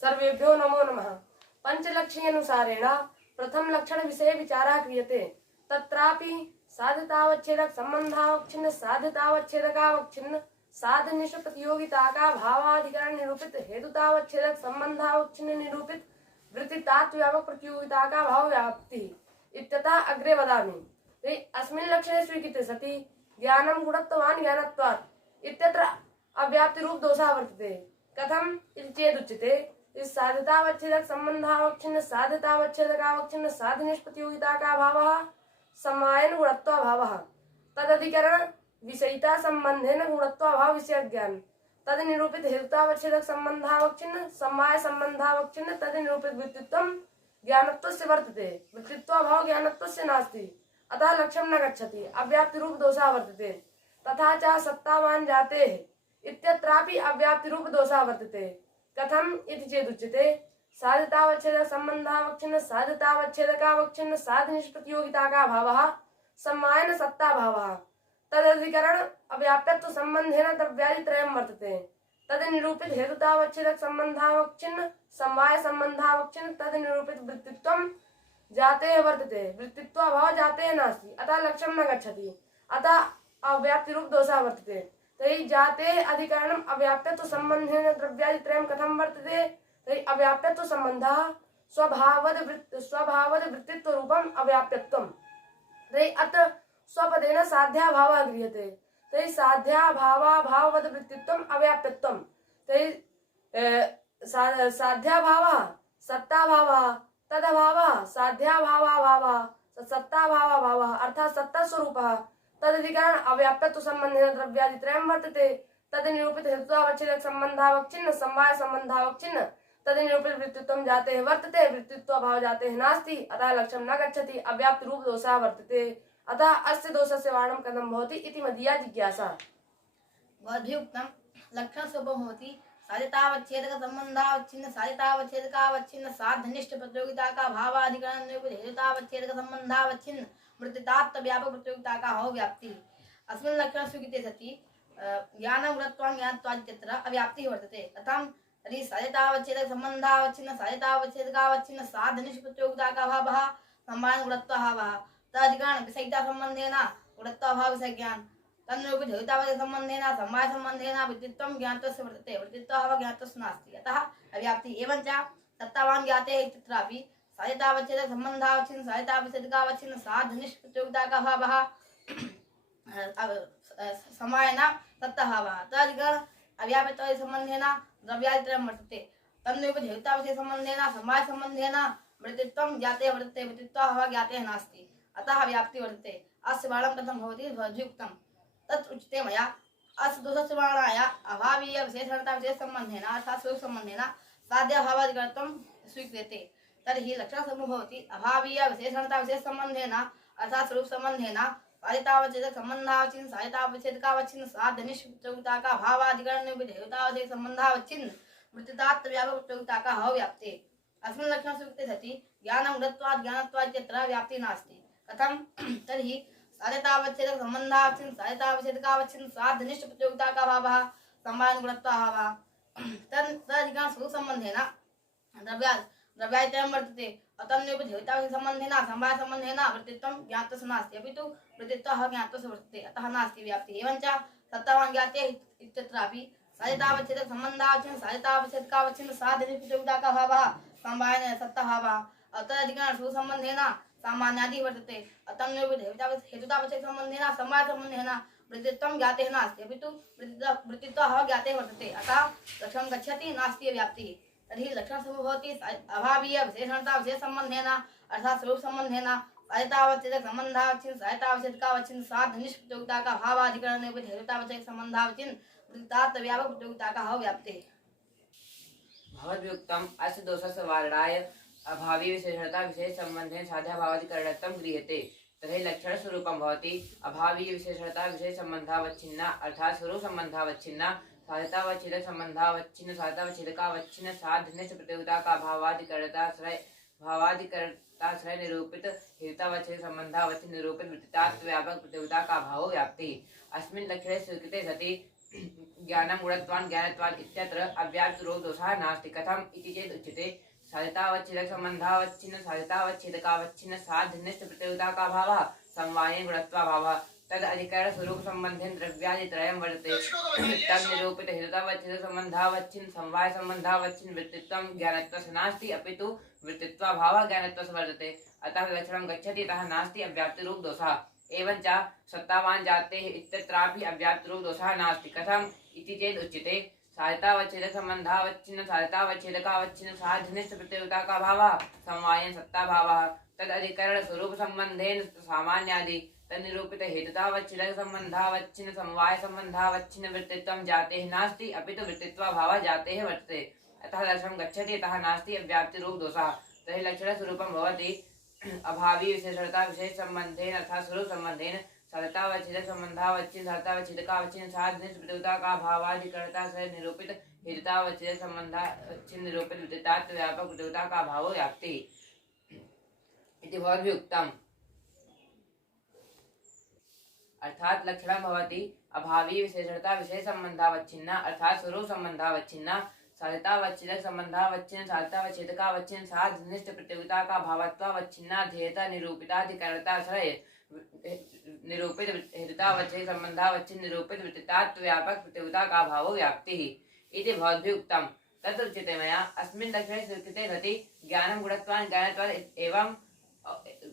सर्वेभ्यो नमो नमः। पंचलक्षणानुसारेण प्रथम लक्षण विषये विचारः क्रियते। तत्रापि साध्यतावच्छेदक संबंधावच्छिन्न साध्यतावच्छेदकावच्छिन्न साधनिष्ठ प्रतियोगिता का भावाधिकरण निरूपित हेतुतावच्छेदक संबंधावच्छिन्न निरूपित वृत्तितात्व व्यापक प्रतियोगिता का भाव व्याप्ति इत्यतः अग्रे वदामि। अस्मिन् लक्षणे स्वीकृते सति ज्ञानं गुणत्वान् ज्ञानत्वात् इत्यत्र अव्याप्ति रूप दोषः वर्तते। कथम् इति चेदुच्यते साध्यतावच्छेदक संबंधावच्छिन्न साध्यतावच्छेदकावच्छिन्न साधनिष्ठ प्रतियोगिता का भावः समवायन गुणत्वाभावः तदधिकरण विषयिता संबंधेन गुणत्वाभाव विषय ज्ञान तद निरूपित हेतुतावच्छेदक संबंधावच्छिन्न समवाय संबंधावच्छिन्न तद निरूपित वृत्तित्वं ज्ञानत्वस्य वर्तते। वृत्तित्वाभाव ज्ञानत्वस्य नास्ति, अतः लक्ष्यं न गच्छति, अव्याप्ति रूप दोषः वर्तते। तथा च सत्तावान् जातेः इत्यत्रापि अव्याप्ति रूप दोषः वर्तते। कथम् इति चेदुच्यते साध्यतावच्छेदक संबंधावच्छिन्न साध्यतावच्छेदकावच्छिन्न साधनिष्ठ प्रतियोगिता का भावः समवायन सत्ता भावः तदधिकरण अव्याप्यत्व संबंधेन द्रव्यादित्रयं वर्तते। तद निरूपित हेतुतावच्छेदक संबंधावच्छिन्न समवाय संबंधावच्छिन्न तद निरूपित वृत्तित्वं जातेः वर्तते। वृत्तित्वाभावः जातेः नास्ति, अतः लक्ष्यं न गच्छति, अतः अव्याप्ति रूप दोषः वर्तते। तर्हि जातेः अधिकरणम् अव्याप्यत्व संबंधेन द्रव्यादित्रयं कथं वर्तते? तर्हि अव्याप्यत्व संबंधः स्वभावद वृत्तित्व रूपम् अव्याप्यत्वम्। तर्हि अत्र स्वपदेन साध्याभावः गृह्यते। तर्हि साध्याभावाभाववद वृत्तित्वम् अव्याप्यत्वम्। तर्हि साध्याभावः सत्ताभावः तदभावः साध्याभावाभावः सत्ताभावाभावः अर्थात् सत्तास्वरूपः तदधिकरण अव्याप्यत्व संबंधेन द्रव्यादित्रयं वर्तते। तद निरूपित हेतुतावच्छेदक संबंधावच्छिन्न समवाय संबंधावच्छिन्न तद निरूपित वृत्तित्वं जातेः वर्तते। वृत्तित्वाभावः जातेः नास्ति, अतः लक्ष्यं न गच्छति, अव्याप्ति रूप दोषः वर्तते। अतः अस्य दोषस्य वारणं कथं भवति इति मदीया जिज्ञासा। भवद्भिरुक्तं लक्षणस्वरूपो भवति साध्यतावच्छेदक संबंधावच्छिन्न साध्यतावच्छेदकावच्छिन्न साधनिष्ठ प्रतियोगिता का भावाधिकरण निरूपित हेतुतावच्छेदक संबंधावच्छिन्न वृत्तितात्व व्यापक प्रतियोगिता का भाव व्याप्ति। अस्मिन् लक्षण स्वीकृते सति ज्ञानं गुणत्वान् ज्ञानत्वादित्यत्र अव्याप्तिः वर्तते। कथं तर्हि साध्यतावच्छेदक संबंधावच्छिन्न साध्यतावच्छेदकावच्छिन्न साधनिष्ठ प्रतियोगिता का भावः समवायन गुणत्वाभावः तदधिकरण विषयिता संबंधेन गुणत्वाभाव विषय ज्ञान तन्निरूपित हेतुतावच्छेदक संबंधेन समवाय संबंधेन वृत्तित्वं ज्ञानत्वस्य वर्तते। वृत्तित्वाभावः ज्ञानत्वस्य नास्ति, अतः अव्याप्ति। एवं च सत्तावान् ज्ञाते इत्यत्रापि साध्यतावच्छेदक संबंधावच्छिन्न साध्यतावच्छेदकावच्छिन्न साधनिष्ठ प्रतियोगिता का भावः समवायन सत्ताभावः तदधिकरण अव्याप्यत्व संबंधेन द्रव्यादित्रयं वर्तते। तन्निरूपित हेतुतावच्छेदक संबंधेन समवाय संबंधेन वृत्तित्वं ज्ञाते वर्तते। वृत्तित्वाभावः ज्ञाते नास्ति, अतः व्याप्ति वर्तते। अस्य वारणं कथं भवति? भवद्भिरुक्तं तत् उच्यते मया। अस्य दोषस्य वारणाय अभावीय विशेषणता विशेष संबंधेन अर्थात् स्वरूप संबंधेन साध्याभावादिकरणत्वं स्वीक्रियते। तर्हि लक्षणसमूहो भवति अभावीय विशेषणता विशेष संबंधेन अर्थात् स्वरूप संबंधेन साध्यतावच्छेदक संबंधावच्छिन्न साध्यतावच्छेदकावच्छिन्न साधनिष्ठ प्रतियोगिता का भावाधिकरण निरूपित हेतुतावच्छेदक संबंधावच्छिन्न वृत्तितात्व व्यापक प्रतियोगिता का भाव व्याप्ति। अस्मिन् लक्षणे स्वीकृते सति ज्ञानं गुणत्वात् ज्ञानत्वात् इत्यत्र व्याप्तिः नास्ति। कथं तर्हि साध्यतावच्छेदक संबंधावच्छिन्न साध्यतावच्छेदकावच्छिन्न साधनिष्ठ प्रतियोगिता का भावः समवायन गुणत्वाभावः तदधिकरण स्वरूप संबंधेन द्रव्यादित्रयं वर्तते। तन्निरूपित हेतुतावच्छेदक संबंधेन समवाय संबंधेन वृत्तित्वं ज्ञातस्य नास्ति, अपि तु वृत्तित्वः ज्ञातस्य वर्तते, अतः नास्ति व्याप्तिः। एवं च सत्तावान् ज्ञाते इत्यत्रापि साध्यतावच्छेदक संबंधावच्छिन्न साध्यतावच्छेदकावच्छिन्न साधनिष्ठ प्रतियोगिता का भावः समवायन सत्ताभावः तदधिकरण स्वरूप संबंधेन सामान्यादि वर्तते। तन्निरूपित हेतुतावच्छेदक संबंधेन समवाय संबंधेन वृत्तित्वं ज्ञाते नास्ति, अपि तु वृत्तित्वः ज्ञाते वर्तते, अतः लक्ष्यं गच्छति, नास्ति व्याप्तिः। तर्हि लक्षणसमूहो भवति अभावीय विशेषणता विशेष संबंधेन अर्थात् स्वरूप संबंधेन साध्यतावच्छेदक संबंधावच्छिन्न साध्यतावच्छेदकावच्छिन्न साधनिष्ठ प्रतियोगिता का भावाधिकरण निरूपित हेतुतावच्छेदक संबंधावच्छिन्न वृत्तितात्व व्यापक प्रतियोगिता का भाव व्याप्तिः। भवद्युक्तम् अस्य दोषस्य वारणाय अभावी विशेषणता विशेष संबंधेन साध्याभावादिकरणत्वं गृह्यते। तर्हि लक्षणस्वरूपं भवति अभावी विशेषणता विशेष संबंधावच्छिन्न अर्थात् स्वरूप संबंधावच्छिन्न साध्यतावच्छेदक संबंधावच्छिन्न साध्यतावच्छेदकावच्छिन्न साधनिष्ठ प्रतियोगिता का भावादिकरणताश्रय निरूपित हेतुतावच्छेदक संबंधावच्छिन्न निरूपित वृत्तितात्व व्यापक प्रतियोगिता का भाव व्याप्ति। अस्मिन् लक्षणे स्वीकृते सति ज्ञानं गुणत्वान् ज्ञानत्वात् इत्यत्र अव्याप्तिरोध दोषः नास्ति कथम् इति चेत् उच्यते साधितावच्छेदक संबंधावच्छिन्न साधितावच्छेदकावच्छिन्न साध्यनिष्ठ प्रतियोगिता का भावः समवायेन गुणत्वाभावः तद अधिकरण स्वरूप संबंधेन द्रव्यादित्रयं वर्तते तद निरूपित हेतुतावच्छेदक संबंधावच्छिन्न समवाय संबंधावच्छिन्न वृत्तित्वं ज्ञानत्वस्य नास्ति अपितु वृत्तित्वाभावः ज्ञानत्वस्य वर्तते अतः लक्षणं गच्छति अतः नास्ति अव्याप्तिरूप दोषः एवं च सत्तावान जाते इत्यत्रापि अव्याप्तिरूप दोषः नास्ति कथम् इति चेत् उच्यते साधितावच्छेदक संबंधावच्छिन्न साधितावच्छेदकावच्छिन्न साध्यनिष्ठ प्रतियोगिता का भावः समवायेन सत्ताभावः तद अधिकरण स्वरूप संबंधेन सामान्यादि तन्निरूपित हेतुतावच्छेदक संबंधावच्छिन्न समवाय संबंधावच्छिन्न वृत्तित्वं जातेः नास्ति अपितु वृत्तित्वाभावः जातेः वर्तते अतः लक्षणं गच्छति अतः नास्ति अव्याप्तिरूप दोषः तर्हि लक्षणस्वरूपं भवति अभावी विशेषणता विशेष संबंधेन अर्थात् स्वरूप संबंधेन साधितावच्छेदक संबंधावच्छिन्न साधितावच्छेदकावच्छिन्न साधनिष्ठ प्रतियोगिता का भावाधिकरणता से निरूपित हेतुतावच्छेदक संबंधावच्छिन्न निरूपित वृत्तितात्व व्यापक प्रतियोगिता का भावो व्याप्ति इति भवद्भिः उक्तम् अर्थात लक्षणं भवति अभावी विशेषणता विशेष संबंधावच्छिन्ना अर्थात स्वरूप संबंधावच्छिन्ना साधितावच्छेदक संबंधावच्छिन्न साधितावच्छेदकावच्छिन्न साधनिष्ठ प्रतियोगिता का भावत्वावच्छिन्ना ध्येयता निरूपिताधिकरणता सह निरूपित हेतुतावच्छेद संबंधावच्छिन्न निरूपित वृत्तितात्व व्यापक प्रतियोगिता का भावो व्याप्तिः इति भवद्भिः उक्तम् तत्र उच्यते मया अस्मिन् लक्षणे स्वीकृते सति ज्ञानं गुणत्वान् ज्ञानत्वात् एवं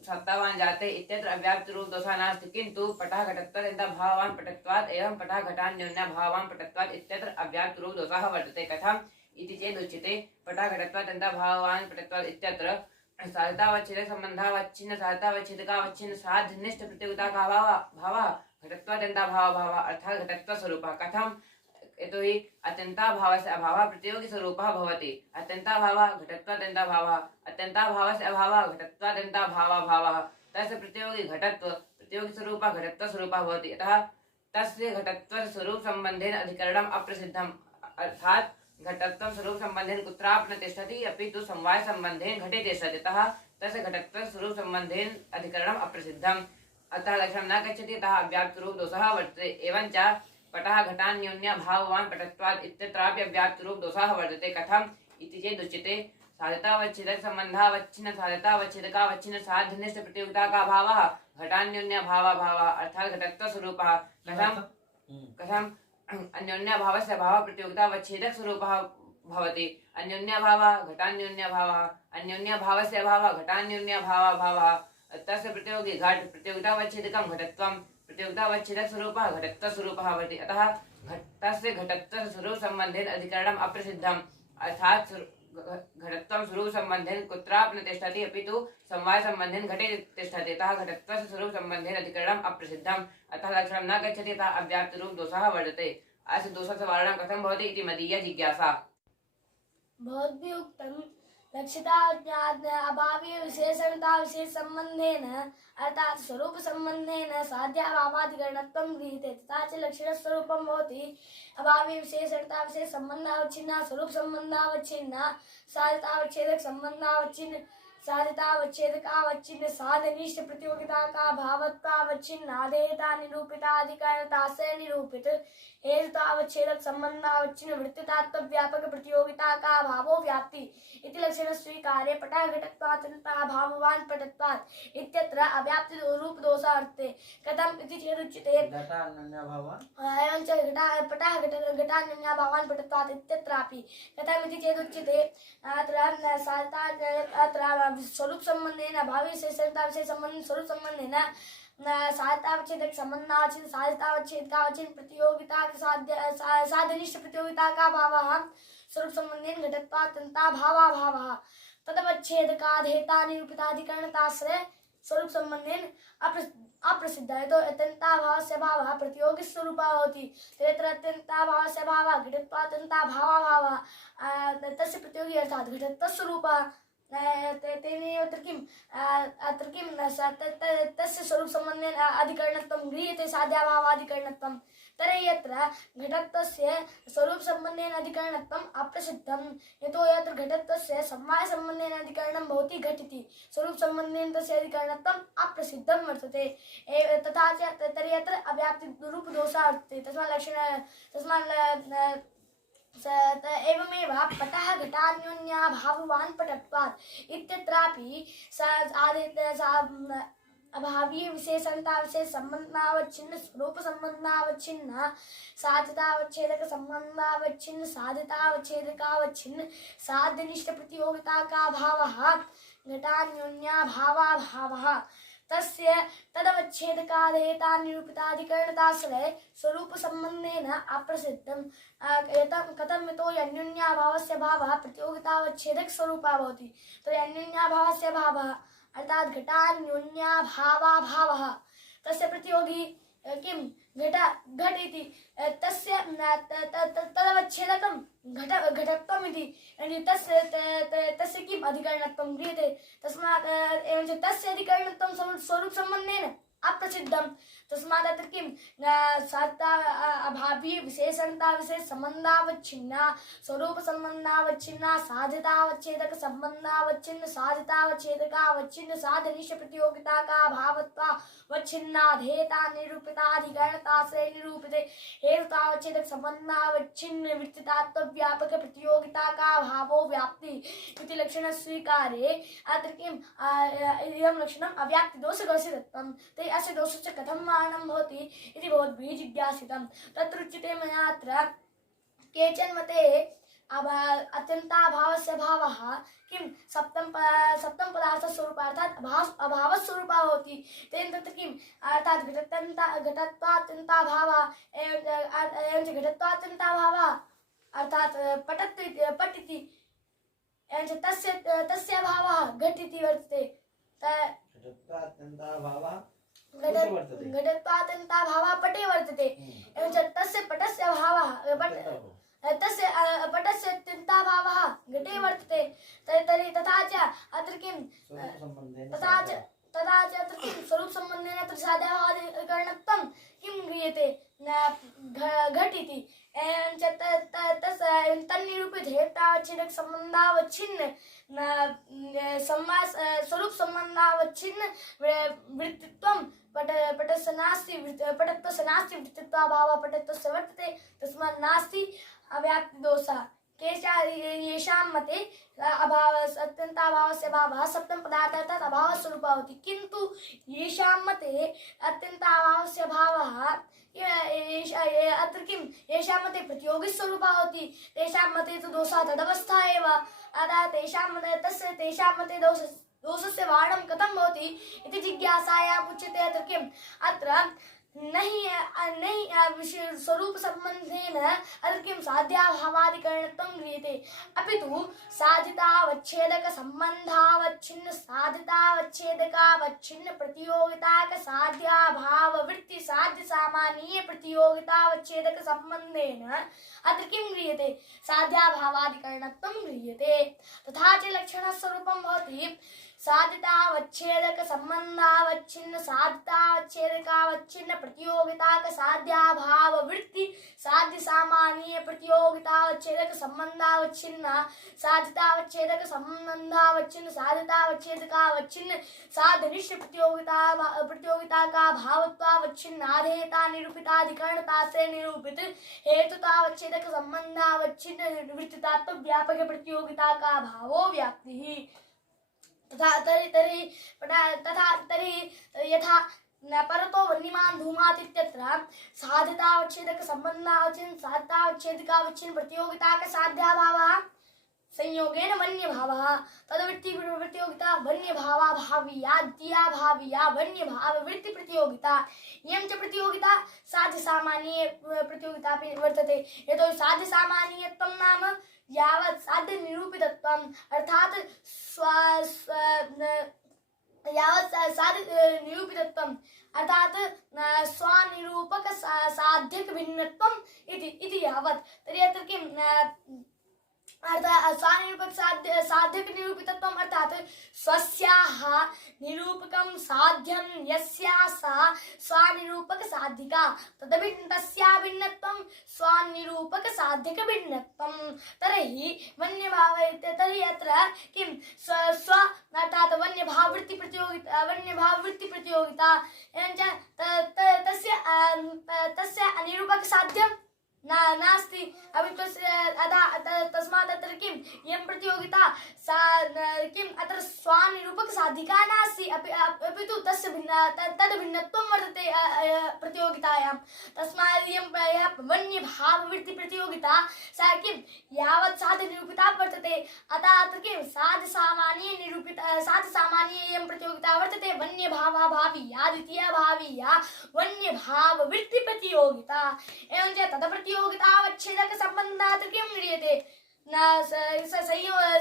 सत्तावान जाते इत्यत्र अव्याप्तिरूप दोषः नास्ति किन्तु पटः घटत्वात् यदा भावान् पटत्वात् एवं पटः घटान्योन्या भावान् पटत्वात् इत्यत्र अव्याप्तिरूप दोषः वर्तते कथम् इति चेत् उच्यते पटः घटत्वात् यदा भावान् पटत्वात् इत्यत्र साधितावच्छेदक संबंधावच्छिन्न साधितावच्छेदकावच्छिन्न साध्यनिष्ठ प्रतियोगिता का भावः घटत्वात् यदा भावः अर्थात् घटत्व स्वरूपः कथम् यतोहि अत्यन्ताभावस्य अभावः प्रतियोगी स्वरूपः भवति अत्यन्ताभावः घटत्वात् यन्ताभावः अत्यन्ताभावस्य अभावः घटत्वात् यन्ताभावः तस्य प्रतियोगी घटत्व प्रतियोगी स्वरूपः घटत्व स्वरूपः भवति अतः तस्य घटत्व स्वरूप संबंधेन अधिकरणम् अप्रसिद्धम् अर्थात् घटत्व स्वरूप संबंधेन कुत्रापि न तिष्ठति अपि तु समवाय संबंधेन घटे तिष्ठति अतः तस्य घटत्व स्वरूप संबंधेन अधिकरणम् अप्रसिद्धम् अतः लक्षणं न गच्छति अतः अव्याप्तिरूप दोषः वर्तते एवं च पटः घटान्योन्या भाववान् पटत्वात् इत्यत्रापि अव्याप्तिरूप दोषः वर्तते कथम् इति चेत् उच्यते साधितावच्छेदक संबंधावच्छिन्न साधितावच्छेदकावच्छिन्न साध्यनिष्ठ प्रतियोगिता का भावः घटान्योन्या भावः अर्थात् घटत्व स्वरूपः कथम् अन्योन्या भावस्य अभावः प्रतियोगितावच्छेदक स्वरूपः भवति अन्योन्या भावः घटान्योन्या भावः अन्योन्या भावस्य अभावः घटान्योन्या भावः तस्य प्रतियोगी घट प्रतियोगितावच्छेदकं घटत्वं प्रतियोगितावच्छेदक स्वरूपः घटत्व स्वरूपः भवति अतः तस्य घटत्व स्वरूप संबंधेन अधिकरणम् अप्रसिद्धम् अर्थात् घटत्वं स्वरूप संबंधेन कुत्रापि न तिष्ठति अपि तु समवाय संबंधेन घटे तिष्ठति अतः घटत्वस्य स्वरूप संबंधेन अधिकरणम् अप्रसिद्धम् अतः लक्षणं न गच्छति अतः अव्याप्तिरूप दोषः वर्तते अस्य दोषस्य वारणं कथं भवति इति मदीया जिज्ञासा भवद्भिः उक्तं लक्षिता अभावे विशेषणता विशेष संबंधेन अर्थात स्वरूप संबंधेन साध्याभावाधिकरणत्वं गृहीते तथा च लक्षणस्वरूपं भवति अभावे विशेषणता विशेष संबंधावच्छिन्ना स्वरूप संबंधावच्छिन्ना साधितावच्छेदक संबंधावच्छिन्न साधितावच्छेदकावच्छिन्न साधनिष्ठ प्रतियोगिता का भावत्वावच्छिन्न देयता निरूपिताधिकरणता से निरूपित हेतुतावच्छेदक संबंधावच्छिन्न वृत्तितात्व व्यापक प्रतियोगिता का भावो व्याप्ति इति लक्षण स्वीकार्य पटः घटत्वात् भाववान् पटत्वात् इत्यत्र अव्याप्ति रूप दोषः वर्तते कथम् इति चेदुच्यते एवं च पटः घटान्योन्या भावान् पटत्वात् इत्यत्रापि कथम् इति चेदुच्यते अत्र साधिता स्वरूप संबंधेन भावी विशेषणता विशेष संबंध स्वरूप संबंधेन साधितावच्छेदक संबंधावच्छिन्न साधितावच्छेदकावच्छिन्न प्रतियोगिता साधनिष्ठ प्रतियोगिता का भावः स्वरूप संबंधेन घटत्वात् भावः तदवच्छेदकाधेयता निरूपिताधिकरणताश्रय स्वरूप संबंधेन अप्रसिद्ध है तो अत्यन्ताभावस्य भावः प्रतियोगी स्वरूपः भवति तत्र अत्यन्ताभावस्य भावः घटत्वात् अत्यन्ताभावः तस्य प्रतियोगी अर्थात् घटत्व स्वरूपः तेनैव अत्र किं तस्य स्वरूप संबंधेन अधिकरणत्वं गृह्यते साध्याभावाधिकरणत्वं तर्हि यत्र घटत्वस्य स्वरूपसम्बन्धेन अधिकरणत्वम् अप्रसिद्धं यतो यत्र घटत्वस्य समवायसम्बन्धेन अधिकरणं भवति घटिति स्वरूपसम्बन्धेन तस्य अधिकरणत्वम् अप्रसिद्धं वर्तते तथा च तर्हि यत्र अव्याप्तिरूपदोषः वर्तते एवमेव पटः घटान्योन्याभाववान् पटत्वात् इत्यत्रापि अभावीय विशेषणता विशेष संबंधावच्छिन्न स्वरूप संबंधावच्छिन्न साध्यतावच्छेदक संबंधावच्छिन्न साध्यतावच्छेदकावच्छिन्न साध्यनिष्ठ प्रतियोगिता का भावः घटान्योन्याभावाभावः तस्य तदवच्छेदकादेता निरूपिताधिकरणताश्रये स्वरूप संबंधेन अप्रसिद्धं कथं यतो अन्योन्याभावस्य भावः प्रतियोगितावच्छेदक स्वरूपः भवति तो अन्योन्याभावस्य भावः अर्थात घटान्योन्याभावाभावः तस्य प्रतियोगी किं घट इति तस्य तदवच्छेदकं घटत्वम् इति तस्य किम् अधिकरणत्वं क्रियते तस्मात् एवञ्च तस्य अधिकरणत्वं स्वरूपसम्बन्धेन अप्रसिद्धं तस्मात् अत्र किं साधता अभावी विशेषणता विशेष संबंधावच्छिन्ना स्वरूप संबंधावच्छिन्ना साध्यतावच्छेदक संबंधावच्छिन्न साध्यतावच्छेदकावच्छिन्न साधनिष्ठ प्रतियोगिता का भावत्वा वच्छिन्नाधेयता निरूपिताधिकरणताश्रये निरूपिते हेतुतावच्छेदक संबंधावच्छिन्न वृत्तितात्व व्यापक प्रतियोगिता का भावो व्याप्ति इति लक्षण स्वीकारे अत्र किम् इदं लक्षणम् अव्याप्तिदोषगोचरत्वं ते अस्य दोषस्य कथं मारणं भवति इति भवद्भिः जिज्ञासितं तत्र उच्यते मया अत्र केचन मते अत्यन्ताभावस्य भावः किं सप्तम पदार्थस्वरूपः अर्थात् अभावस्वरूपः भवति तेन तत्र किम् अर्थात् घटत्वात्यन्ताभावः एवञ्च घटत्वात्यन्ताभावः अर्थात् पट इति एवञ्च तस्य भावः घट इति वर्तते घटत्वात्यन्ताभावः पटे वर्तते एवञ्च तस्य पटस्य भावः तस्य पटस्य अत्यन्ताभावः घटे वर्तते तर्हि तथा च अत्र किं तथा च अत्र किं स्वरूपसम्बन्धेन अत्र साध्याभावादिकरणत्वं किं क्रियते घट इति एवञ्च तन्निरूपित हेतावच्छेदक संबंधावच्छिन्न स्वरूप संबंधावच्छिन्न वृत्तित्वं पटस्य नास्ति पटत्वस्य नास्ति वृत्तित्वाभावः पटत्वस्य वर्तते तस्मात् नास्ति अव्याप्तिदोषः येषां मते अत्यन्ताभावस्य भावः सप्तम पदार्थः अर्थात् अभावस्वरूपः भवति किन्तु येषां मते अत्यन्ताभावस्य भावः अत्र किं येषां मते प्रतियोगिस्वरूपः भवति तेषां मते तु दोषः तदवस्था एव अतः तेषां मते दोषस्य वारणं कथं भवति इति जिज्ञासायाम् उच्यते अत्र किम् अत्र नहीं स्वरूप संबंधेन अत्र किं साध्याभावादिकरणत्वं क्रियते अपितु साधितावच्छेदक संबंधावच्छिन्न साधितावच्छेदकावच्छिन्न प्रतियोगिताक साध्याभाव वृत्ति साध्य सामान्य प्रतियोगितावच्छेदक संबंधेन अत्र किं क्रियते साध्याभावादिकरणत्वं क्रियते तथा च लक्षणस्वरूपं भवति साधितावच्छेदक संबंधावच्छिन्न साधितावच्छेदकावच्छिन्न प्रतियोगिताक साध्याभाव वृत्ति साध्य सामान्य प्रतियोगितावच्छेदक संबंधावच्छिन्न साधितावच्छेदक संबंधावच्छिन्न साधितावच्छेदकावच्छिन्न साधनिष्ठ प्रतियोगिता का भावत्वावच्छिन्न आधेयता निरूपिताधिकरणता से निरूपित हेतुतावच्छेदक संबंधावच्छिन्न वृत्तितात्व व्यापक प्रतियोगिता का भावो व्याप्ति यथा परतो वन्यमान धूमात् इत्यत्र साधितावच्छेदक संबंधावच्छिन्न साधितावच्छेदकावच्छिन्न प्रतियोगिता का साध्याभावः संयोगेन वन्य भावः तदवृत्ति प्रतियोगिता वन्य भावा भाविया दिया भाविया वन्य भाव वृत्ति प्रतियोगिता इयं च प्रतियोगिता साध्य सामान्य प्रतियोगिता वर्तते यतो साध्य सामान्यत्वं नाम यावत् साध्य निरूपितत्वम् अर्थात् यावत् साध्य निरूपितत्वम् अर्थात् स्वानिरूपक साध्यक भिन्नत्वम् इति यावत् तर्हि अत्र किं अर्थात स्वानिरूपक साध्यक निरूपितत्वम् अर्थात स्वस्याः निरूपकं साध्यं यस्याः सा स्वानिरूपक साधिका तदभिन्न तस्याः भिन्नत्वं स्वानिरूपक साध्यक भिन्नत्वं तर्हि वन्यभाव तर्हि अत्र किं स्व अर्थात वन्यभाववृत्ति प्रतियोगिता एवञ्च तस्य अनिरूपक साध्यं नास्ति अपि तस्मात् अत्र किं इयं प्रतियोगिता सा किम् अत्र स्वानिरूपक साधिका नास्ति अपितु तस्य तद् भिन्नत्वं वर्तते प्रतियोगितायां तस्मात् इयं वन्यभाववृत्ति प्रतियोगिता सा किं यावत् साधनिरूपिता वर्तते अतः अत्र किं साधसामान्य इयं प्रतियोगिता वर्तते वन्यभावाभावीया द्वितीयभावीया वन्यभाववृत्ति प्रतियोगिता एवञ्च तदप्रतियोगितावच्छेदक सम्बन्धात् किं क्रियते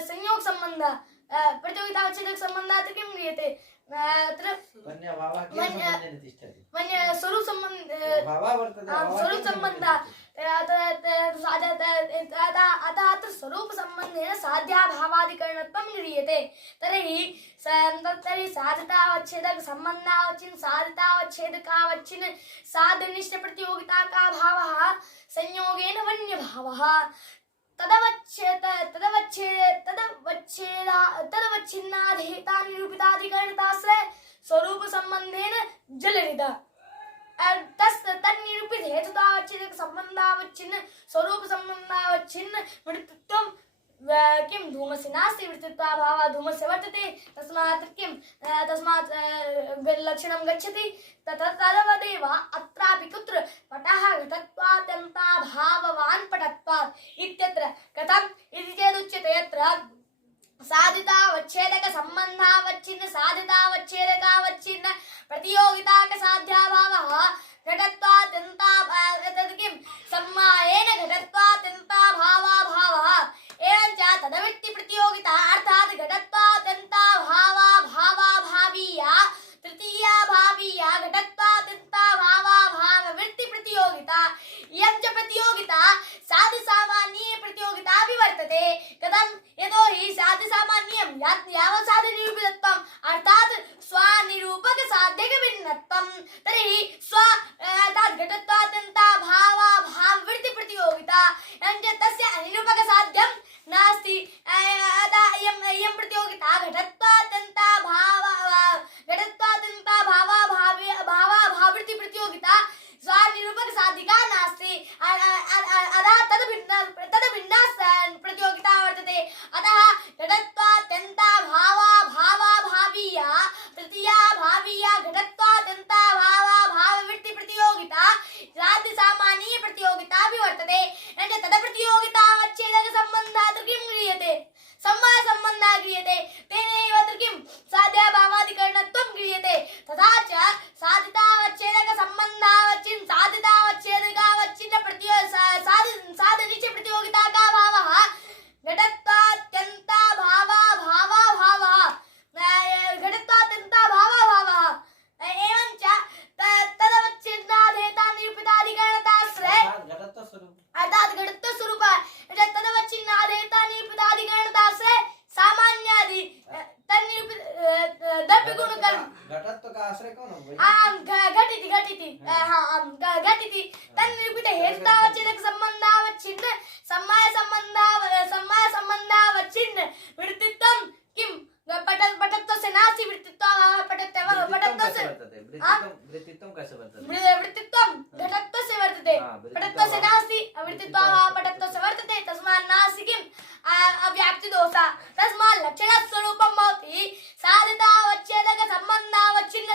संयोग संबंध प्रतियोगितावच्छेदक सम्बन्धात् किं क्रियते अत्र वन्य स्वरूप संबंध स्वरूप संबंध अतः अत्र स्वरूप संबंधेन साध्याभावादिकरणत्वं क्रियते तर्हि साधतावच्छेदक सम्बन्धावच्छिन्न साधतावच्छेदकावच्छिन्न साधनिष्ठ प्रतियोगिता का भावः संयोगेन वन्य भावः तदवच्छिन्नाधेता निरूपिताधिकरणताश्रय स्वरूप संबंधेन जलरिता तन्निरूपित हेतुतावच्छेदक सम्बन्धावच्छिन्न स्वरूप संबंधावच्छिन्न वृत्तित्वं किं धूमस्य नास्ति वृत्तित्वाभावः धूमस्य वर्तते तस्मात् किं तस्मात् लक्षणं गच्छति तदवदेव अत्रापि कुत्र पटः घटत्वात्यन्ताभाववान् पटत्वात् इत्यत्र कथम् इति चेदुच्यते यत्र साधितावच्छेदक सम्बन्धावच्छिन्न साधितावच्छेदकावच्छिन्न प्रतियोगिताक साध्याभावः घटत्वात्यन्ता तद् किं सम्मायेन घटत्वात्यन्ताभावाभावः एवञ्च तदवृत्ति प्रतियोगिता अर्थात् घटत्वात्यन्ताभावाभावीया तृतीया भावीया घटत्वात्यन्ताभावाभाववृत्ति प्रतियोगिता इयं च प्रतियोगिता साधुसामान्य प्रतियोगिता विवर्तते कथं यतोहि साधुसामान्यं यावत् साधनिरूपितत्वम् अर्थात् स्वानिरूपक साध्यक भिन्नत्वं तर्हि स्व अर्थात् घटत्वात्यन्ताभावाभाववृत्ति प्रतियोगिता एवञ्च तस्य अनिरूपक साध्यं नास्ति अतः इयं प्रतियोगिता घटत्वात्यन्ताभावाभाववृत्ति प्रतियोगिता स्वानिरूपक साधिका नास्ति अतः तद्भिन्ना प्रतियोगिता वर्तते अतः घटत्वात्यन्ताभावाभावीया तृतीया भावीया घटत्वात्यन्ताभावाभाववृत्ति प्रतियोगिता साध्यसामान्य प्रतियोगिता भी वर्तते तदप्रतियोगितावच्छेदक सम्बन्धात् किं क्रियते सम्माय सम्बन्धः क्रियते तेनैव अत्र किं साध्याभावादिकरणत्वं क्रियते तथा च साधितावच्छेदक सम्बन्धावच्छिन्न साधितावच्छेदकावच्छिन्न साधनिष्ठ प्रतियोगिता का भावः घटत्वात्यन्ताभावाभावः घटत्वात्यन्ताभावाभावः एवञ्च तदवच्छिन्नाधेता निरूपिताधिकरणताश्रय अर्थात् घटत्व स्वरूप तदवच्छिन्नाधेता निरूपिताधिकरणताश्रय सामान्यादि तन्निरूपित द्रव्य गुणकर्म घटत्व का आश्रय कौन है? घटिति तन्निरूपित हेतुतावच्छेदक सम्बन्धावच्छिन्न सम्माय संबंधावच्छिन्न वृत्तित्वं किं पटत्वस्य नास्ति वृत्तित्वं कैसे वर्तते? वृत्तित्वं घटत्वस्य वर्तते पटत्वस्य नास्ति वृत्तित्वं पटत्वस्य वर्तते तस्मात् नास्ति किम् अव्याप्तिदोषः तस्मात् लक्षणस्वरूपं भवति साधितावच्छेदक सम्बन्धावच्छिन्न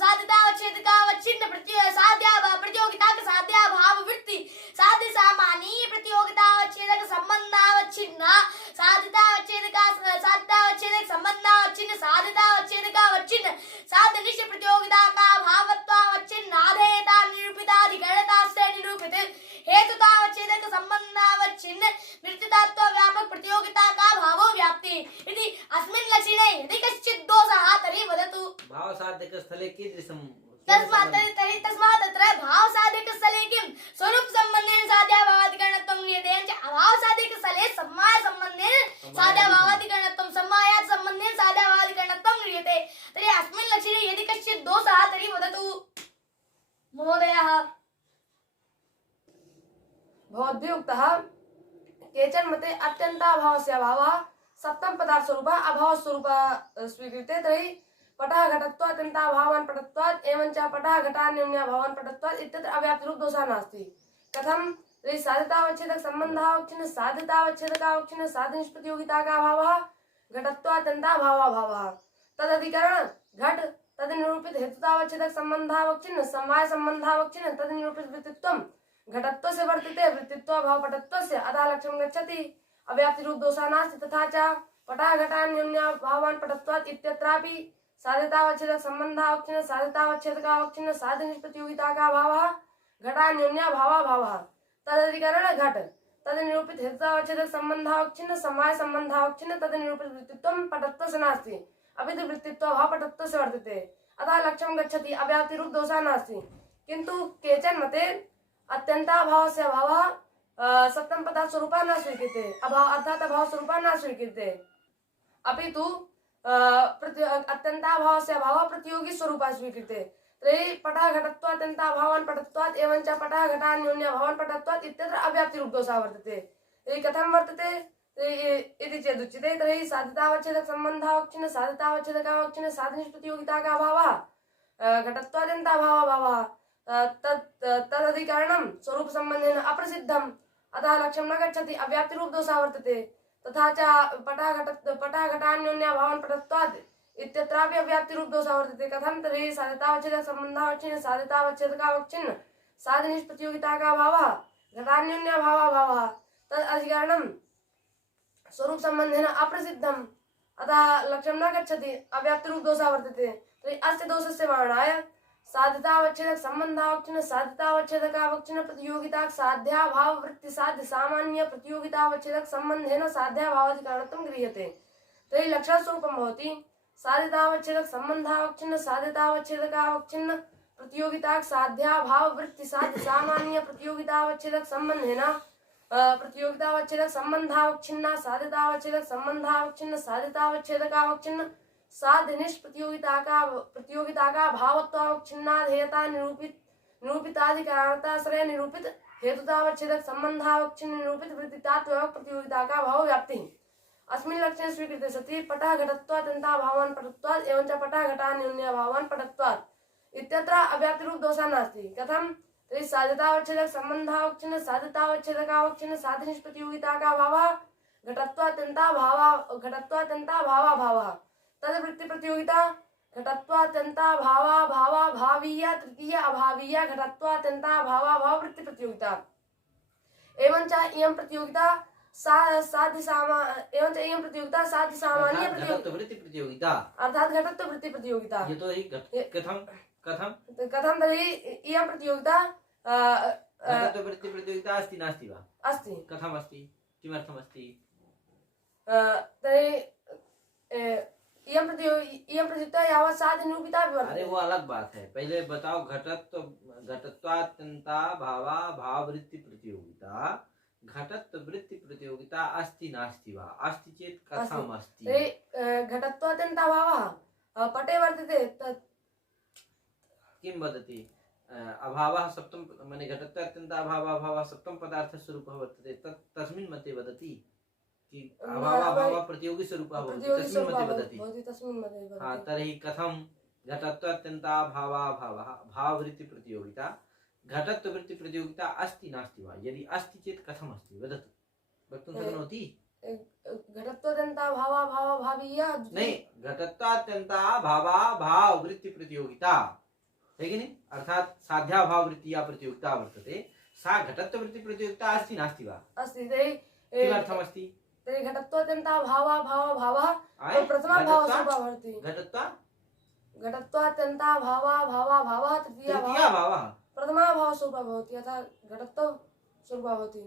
साधितावच्छेदकावच्छिन्न प्रतियोगिताक साध्याभाववृत्ति साध्यसामान्य प्रतियोगितावच्छेदक सम्बन्धावच्छिन्न साधितावच्छेदक सम्बन्धावच्छिन्न साधितावच्छेदकावच्छिन्न साधनिष्ठ प्रतियोगिता का भावत्वावच्छिन्न आधेयता निरूपिताधिकरणताश्रय निरूपित हेतुतावच्छेदक सम्बन्धावच्छिन्न निश्चितात्व व्यापक प्रतियोगिता का भावो व्याप्ति इति अस्मिन् लक्षणे यदि कश्चित् दोषः तर्हि वदतु। भाव साध्यकस्थले कीदृशं तस्मात् तर्हि तस्मात् अत्र भावसाध्यकस्थले किं स्वरूपसम्बन्धेन साध्याभावादिकरणत्वं क्रियते च अभावसाध्यकस्थले सम्मायसम्बन्धेन साध्याभावादिकरणत्वं सम्मायात् सम्बन्धेन साध्याभावादिकरणत्वं क्रियते। तर्हि अस्मिन् लक्षणे यदि कश्चित् दोषः तर्हि वदतु महोदयः। भवद्भिः उक्तः केचन मते अत्यन्ताभावस्य अभावः सप्तम पदार्थ स्वरूप अभाव स्वरूप स्वीकृते तर्हि पटः घटत्वात् अत्यन्ताभावान् पटत्वात् एवं च पटः घटान्योन्याभावान् पटत्वात् इत्यत्र अव्याप्तिरूप दोषः नास्ति। कथं तर्हि साध्यतावच्छेदक सम्बन्धावच्छिन्न साध्यतावच्छेदकावच्छिन्न साध्यनिष्प्रतियोगिताभावः घटत्वात् अत्यन्ताभावाभावः तदधिकरण घट तद निरूपित हेतुतावच्छेदक संबंधावच्छिन्न समवाय संबंधावच्छिन्न तद निरूपित वृत्तित्वं घटत्व से वर्तते वृत्तित्वाभाव पटत्वस्य अतः लक्ष्यं गच्छति अव्याप्ति रूप दोषः नास्ति। तथा च पटः घटान्योन्याभावान् पटत्वात् इत्यत्रापि साध्यतावच्छेदक संबंधावच्छिन्न साध्यतावच्छेदकावच्छिन्न साध्यनिष्प्रतियोगिताभावः घटान्योन्याभावाभावः तदधिकरण घट तद निरूपित हेतुतावच्छेदक संबंधावच्छिन्न समवाय संबंधावच्छिन्न तद निरूपित वृत्तित्वं पटत्वस्य नास्ति अभी तो वृत्तित्वाभाव पटत्व से वर्तते अतः लक्ष्यं गच्छति अव्याप्ति रूप दोषः नास्ति। किन्तु केचन मते अत्यन्ताभावस्य अभावः सप्तम पदार्थ स्वरूपः न स्वीक्रियते अभाव अर्थात् अभाव स्वरूपः न स्वीक्रियते अपि तु अत्यन्ताभावस्य अभावः प्रतियोगी स्वरूपः स्वीक्रियते। तर्हि पटः घटत्वात् अत्यन्ताभावान् पटत्वात् एवं च पटः घटान्योन्याभावान् पटत्वात् इत्यत्र अव्याप्ति रूप दोषः वर्तते। तर्हि कथं वर्तते इति चेदुच्यते तर्हि साध्यतावच्छेदक सम्बन्धावच्छिन्न साध्यतावच्छेदकावच्छिन्न साध्यनिष्प्रतियोगिताभावः घटत्वाद्यन्ताभावाभावः तदधिकरणं स्वरूप संबंधेन अप्रसिद्धम् अतः लक्ष्यं न गच्छति अव्याप्ति रूप दोषः वर्तते। तथा च पटः घटान्योन्याभावान् पटत्वात् इत्यत्रापि अव्याप्ति रूप दोषः वर्तते। कथं तर्हि साध्यतावच्छेदक सम्बन्धावच्छिन्न साध्यतावच्छेदकावच्छिन्न साध्यनिष्प्रतियोगिताभावः घटान्योन्याभावाभावः तदधिकरणं स्वरूप संबंधेन अप्रसिद्धम् अतः लक्ष्यं न गच्छति अव्याप्ति रूप दोषः वर्तते। तर्हि अस्य दोषस्य वारणाय साध्यतावच्छेदक संबंधावच्छिन्न साध्यतावच्छेदकावच्छिन्न प्रतियोगिता साध्याभाव वृत्ति साध्य सामान्य प्रतियोगितावच्छेदक संबंधेन साध्याभावादिकरणत्वं गृह्यते। तर्हि लक्षणस्वरूपं भवति साध्यतावच्छेदक संबंधावच्छिन्न साध्यतावच्छेदकावच्छिन्न प्रतियोगिता साध्याभाव वृत्ति साध्य सामान्य प्रतियोगितावच्छेदक संबंधेन प्रतियोगितावच्छेदक संबंधावच्छिन्न साध्यतावच्छेदक संबंधावच्छिन्न साध्यतावच्छेदकावच्छिन्न प्रतियोगिता भावत्वावच्छिन्नाधेयता निरूपिताधिकारणताश्रय निरूपित हेतुतावच्छेदक संबंधावच्छिन्न निरूपित वृत्तितात्वक प्रतियोगिता का भाव व्याप्ति अस्मिन् लक्षणे स्वीकृते सति पटः घटत्वात् अत्यन्ताभावान् पटत्वात् एवं च पटः घटान्योन्याभावान् पटत्वात् इत्यत्र अव्याप्ति रूप दोषः नास्ति। कथं तर्हि साध्यतावच्छेदक संबंधावच्छिन्न साध्यतावच्छेदकावच्छिन्न साध्यनिष्प्रतियोगिताभावः घटत्वात्यन्ताभावाभावः तद वृत्ति प्रतियोगिता घटत्वात्यन्ताभावाभावाभावीया तृतीय अभावीया घटत्वात्यन्ताभावाभाव वृत्ति प्रतियोगिता एवं च इयं प्रतियोगिता साध्य सामान्य वृत्ति प्रतियोगिता अर्थात घटत्व वृत्ति प्रतियोगिता यतो हि कथं कथं कथं तर्हि इयं प्रतियोगिता घटत्व वृत्ति प्रतियोगिता अस्ति नास्ति वा अस्ति कथम् अस्ति किमर्थम् अस्ति तर्हि इयं प्रतियोगिता यावत् साध्य निरूपिता अरे वो अलग बात है पहले बताओ घटत्वात्यन्ता भावा भाव वृत्ति प्रतियोगिता घटत्व वृत्ति प्रतियोगिता अस्ति नास्ति वा अस्ति चेत् कथम् अस्ति घटत्वात्यन्ता भावः पटे वर्तते तत् किं वदति अभावः सप्तम माने घटत्वात्यन्ता भावाभावः सप्तम पदार्थस्वरूपः वर्तते तस्मिन् मते वदति कि अभावाभावः प्रतियोगी स्वरूपः भवति तस्मिन् मते वदति हाँ तर्हि कथं घटत्वात्यन्ता भावाभावः भाववृत्ति प्रतियोगिता घटत्व वृत्ति प्रतियोगिता अस्ति नास्ति वा यदि अस्ति चेत् कथम् अस्ति वदतु वक्तुं शक्नोति घटत्वात्यन्ता भावाभावीया नहीं घटत्वात्यन्ता भावाभाव वृत्ति प्रतियोगिता है कि नहीं अर्थात साध्याभाव वृत्ति या प्रतियोगिता वर्तते सा घटत्व वृत्ति प्रतियोगिता अस्ति नास्ति वा अस्ति तर्हि किमर्थम् अस्ति तर्हि घटत्वात्यन्ता भावाभावः प्रथमा भावः भवति घटत्वात्यन्ता भावाभावः तृतीया भावः प्रथमा भाव स्वरूपः भवति अतः घटत्व स्वरूपः भवति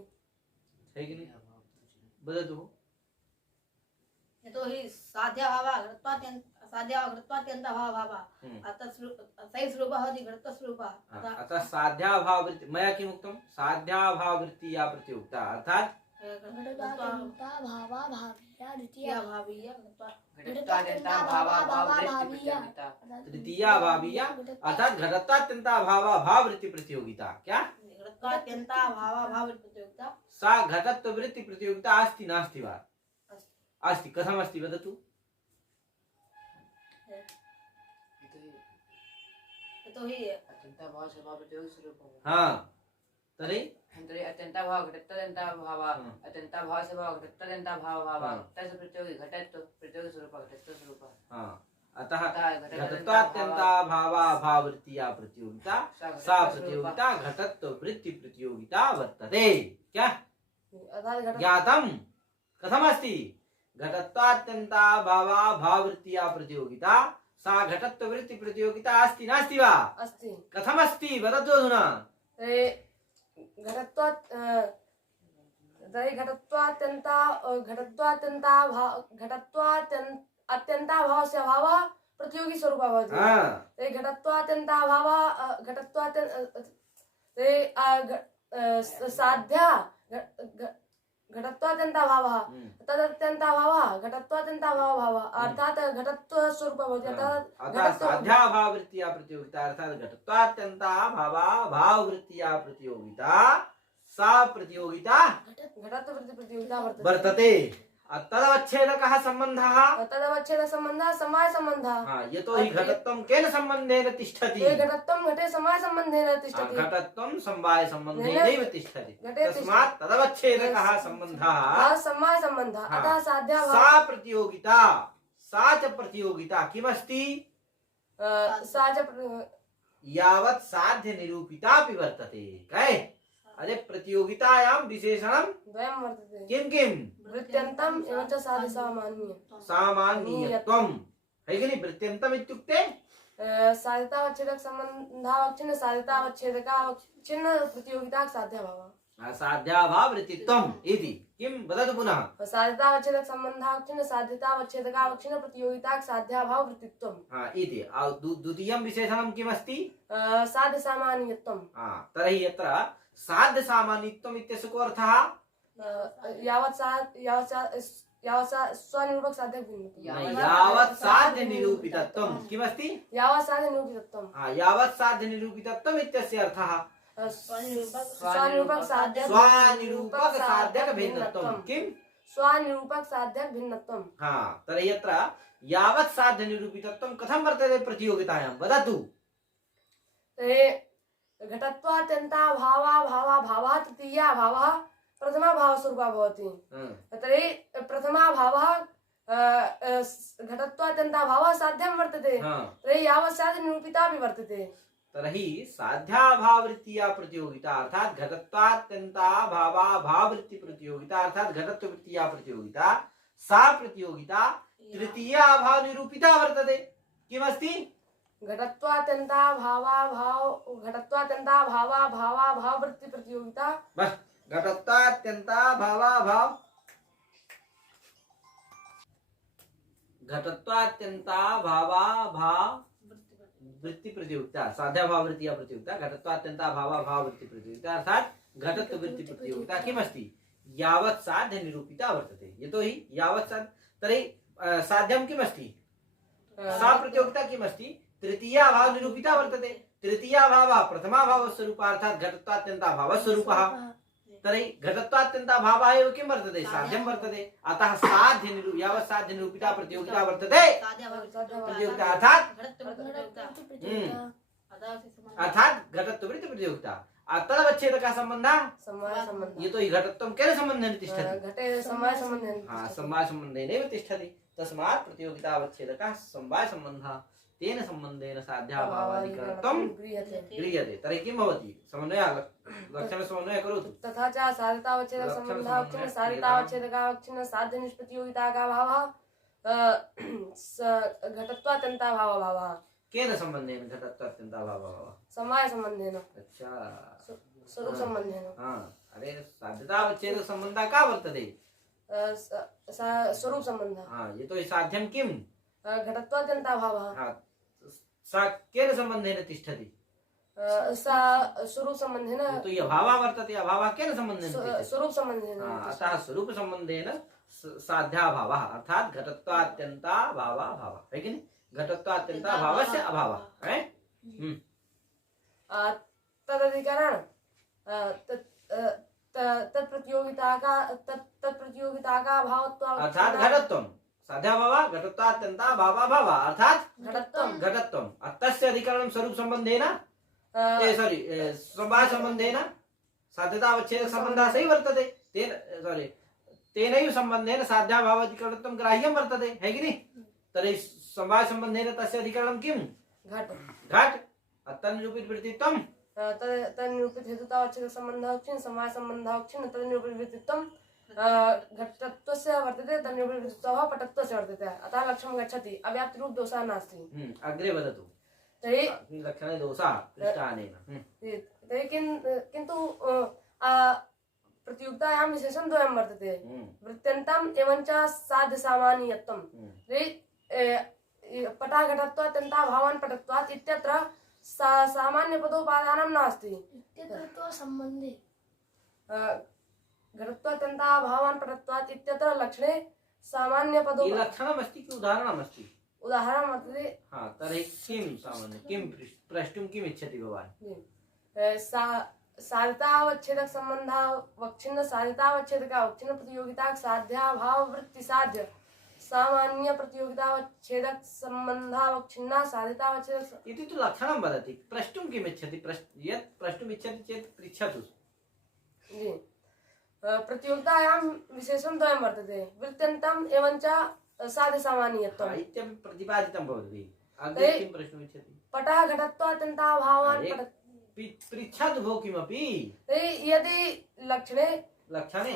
है कि नहीं वदतु यतो हि साध्यभावः साध्या घटत्वात्यन्ताभाव भावः अतः सही स्वरूपः भवति घटत्वस्वरूपः अतः साध्याभाववृत्ति मया किमुक्तं साध्याभाववृत्ति या प्रतियोगिता अर्थात घटत्वात्यन्ता भावा भाविया द्वितीया भावीय घटत्वात्यन्ता भावाभाववृत्ति प्रतियोगिता तृतीया भावीया अर्थात घटत्वात्यन्ताभावाभाववृत्ति प्रतियोगिता क्या घटत्वात्यन्ताभाव प्रतियोगिता सा घटत्ववृत्ति प्रतियोगिता अस्ति नास्ति वा अस्ति कथम् अस्ति वदतु यतोहि अत्यन्ताभाव स्वभाव प्रतियोगी स्वरूपम् हाँ तर्हि तर्हि अत्यन्ताभाव घटत्वात्यन्ताभाव अत्यन्ताभाव स्वभाव घटत्वात्यन्ताभाव भावः तस्य प्रतियोगी घटत्व प्रतियोगी स्वरूपः घटत्व स्वरूपः हाँ अतः अतः घटत्वात्यन्ताभावाभाववृत्ति या प्रतियोगिता सा प्रतियोगिता घटत्ववृत्ति प्रतियोगिता वर्तते क्या ज्ञातं कथमस्ति घटत्वात्यन्ताभावाभाववृत्ति या प्रतियोगिता सा घटत्ववृत्ति प्रतियोगिता अस्ति नास्ति वा अस्ति कथमस्ति वदतु अधुना अत्यन्ताभावस्य भावः प्रतियोगी स्वरूपः भवति हाँ तर्हि घटत्वात्यन्ताभावः साध्या घटत्वात्यन्ताभावः तदत्यन्ताभावः घटत्वात्यन्ताभावः अर्थात् घटत्वस्वरूपः भवति अतः साध्याभाववृत्ति या प्रतियोगिता अर्थात घटत्वात्यन्ताभावाभाववृत्ति या प्रतियोगिता सा प्रतियोगिता घटत्ववृत्ति प्रतियोगिता वर्तते तदवच्छेदकः सम्बन्धः तदवच्छेदसम्बन्धः समवायसम्बन्धः यतो हि घटत्वं केन सम्बन्धेन तिष्ठति घटत्वं घटे समवायसम्बन्धेन तिष्ठति घटत्वं समवायसम्बन्धेनैव तिष्ठति तस्मात् तदवच्छेदकः सम्बन्धः समवायसम्बन्धः अतः साध्या सा प्रतियोगिता सा च प्रतियोगिता किमस्ति सा च यावत् साध्य निरूपितापि वर्तते कै अरे प्रतियोगितायां विशेषणं द्वयं वर्तते किं किं वृत्त्यन्तम् एवं च साधसामान्य सामान्यत्वं है कि नहीं वृत्त्यन्तम् इत्युक्ते साधितावच्छेदक सम्बन्धावच्छिन्न साधितावच्छेदकावच्छिन्न प्रतियोगिता साध्यभावः साध्याभाववृत्तित्वम् इति किं वदतु पुनः साधितावच्छेदक सम्बन्धावच्छिन्न साधितावच्छेदकावच्छिन्न प्रतियोगिता साध्याभाववृत्तित्वम् इति द्वितीयं विशेषणं किमस्ति साध्यसामान्यत्वम् तर्हि यत्र साध्यसामान्यत्वम् इत्यस्य को अर्थः यावत् स्वनिरूपक साध्य भिन्नत्वम् यावत् साध्य निरूपितत्वं किमस्ति यावत् साध्य निरूपितत्वम् यावत् साध्य निरूपितत्वम् इत्यस्य अर्थः स्वनिरूपक साध्यक भिन्नत्वं किं स्वनिरूपक साध्यक भिन्नत्वम् तर्हि यत्र यावत् साध्य निरूपितत्वं कथं वर्तते प्रतियोगितायां वदतु घटत्वात्यन्ताभावाभावः तृतीया भावः प्रथमा भावस्वरूपः भवति तर्हि प्रथमा भावः घटत्वात्यन्ताभावः साध्यं वर्तते तर्हि यावत् साध्य निरूपितापि वर्तते तर्हि साध्याभाववृत्ति या प्रतियोगिता अर्थात घटत्वात्यन्ताभावाभाववृत्ति प्रतियोगिता अर्थात घटत्ववृत्ति या प्रतियोगिता सा प्रतियोगिता तृतीया अभाव निरूपिता वर्तते किमस्ति घटत्वात्यन्ताभावाभाववृत्ति प्रतियोगिता बस घटत्वात्यन्ताभावाभाव वृत्ति प्रतियोगिता साध्याभाववृत्ति या प्रतियोगिता घटत्वात्यन्ताभावाभाववृत्ति प्रतियोगिता अर्थात घटत्ववृत्ति प्रतियोगिता किमस्ति यावत् साध्य निरूपिता वर्तते यतोहि यावत् साध्य तर्हि साध्यं किमस्ति सा प्रतियोगिता किमस्ति तृतीया भाव निरूपिता वर्तते तृतीया भाव प्रथमा भाव स्वरूपः अर्थात घटत्वात्यन्ताभाव स्वरूपः तर्हि घटत्वात्यन्ताभावः एव किं वर्तते साध्यं वर्तते अतः यावत् साध्य निरूपिता प्रतियोगिता वर्तते प्रतियोगिता अर्थात घटत्ववृत्ति प्रतियोगिता तदवच्छेदकः सम्बन्धः ये तो हि घटत्वं केन सम्बन्धेन तिष्ठति घटे समवायसम्बन्धेन समवायसम्बन्धेनैव तिष्ठति तस्मात् प्रतियोगितावच्छेदकः समवायसम्बन्धः तेन सम्बन्धेन साध्याभावादिकरणत्वं गृह्यते तर्हि किं भवति लक्षणसमन्वयः करोतु तथा च साधितावच्छेदक सम्बन्धावच्छिन्न साधितावच्छेदकावच्छिन्न साध्य निष्प्रतियोगिताका भावः घटत्वात्यन्ताभावभावः केन सम्बन्धेन घटत्वात्यन्ताभावभावः समवायसम्बन्धेन अच्छा स्वरूप सम्बन्धेन अरे साध्यतावच्छेदक सम्बन्धः का वर्तते स्वरूप सम्बन्धः यतो हि साध्यं किं घटत्वात्यन्ताभावः हाँ सा केन सम्बन्धेन तिष्ठति सा स्वरूपसम्बन्धेन तो ये अभावः वर्तते अभावः केन सम्बन्धेन तिष्ठति स्वरूपसम्बन्धेन अतः स्वरूप संबंधेन साध्याभावः अर्थात घटत्वात्यन्ताभावः है कि नहीं घटत्वात्यन्ताभावस्य अभावः है तदधिकरण तत्प्रतियोगिता का अभावत्वात् अर्थात घटत्वम साध्याभावः घटत्वात्यन्ताभावः अर्थात घटत्वम् घटत्वम तस्य अधिकरणं स्वरूप संबंधेन स्वभाव संबंधेन साध्यतावच्छेद संबंधः सही वर्तते तेनैव संबंधेन साध्याभावाधिकरणत्वं ग्राह्यं वर्तते है कि नहीं तर्हि स्वभाव संबंधेन तस्य अधिकरणं किं घट घट तन्निरूपित वृत्तित्वं तन्निरूपित हेतुतावच्छेद संबंधः क्षीण समाय संबंधः क्षीण तन्निरूपित वृत्तित्वं घटत्वस्य वर्तते तन्निरूपित वृत्तित्वः पटत्वस्य वर्तते अतः लक्ष्यं गच्छति अव्याप्तिरूप दोषः नास्ति अग्रे वदतु तर्हि लक्षणे दोषः पृष्ठानेन तर्हि किन्तु प्रतियुक्तायां विशेषं द्वयं वर्तते वृत्त्यन्तम् एवञ्च साध्यसामान्यत्वं पटाघटत्वात्यन्ताभावान् पटत्वात् इत्यत्र सामान्यपदोपादानं नास्ति इत्यत्र सम्बन्धे घटत्वात्यन्ताभावान् पटत्वात् इत्यत्र लक्षणे सामान्यपदो ये लक्षणमस्ति कि उदाहरणमस्ति उदाहरणं वर्तते हाँ तर्हि किं सामान्य किं प्रष्टुं किम् इच्छति भवान् साधितावच्छेदक संबंधा वक्षिन्न साधितावच्छेदक अवच्छिन्न प्रतियोगिता साध्याभाव वृत्ति साध्य सामान्य प्रतियोगितावच्छेदक संबंधा वक्षिन्ना साधितावच्छेदक इति तु लक्षणं वदति प्रष्टुं किम् इच्छति यत् प्रष्टुम् इच्छति चेत् पृच्छतु जी प्रतियोगितायां विशेषं द्वयं वर्तते वृत्त्यन्तम् एवञ्च साध्यसामान्यत्वम् इत्यपि प्रतिपादितं भवति अग्रे किं प्रष्टुम् इच्छति पटः घटत्वात्यन्ताभावान् पृच्छतु भो किमपि यदि लक्षणे लक्षणे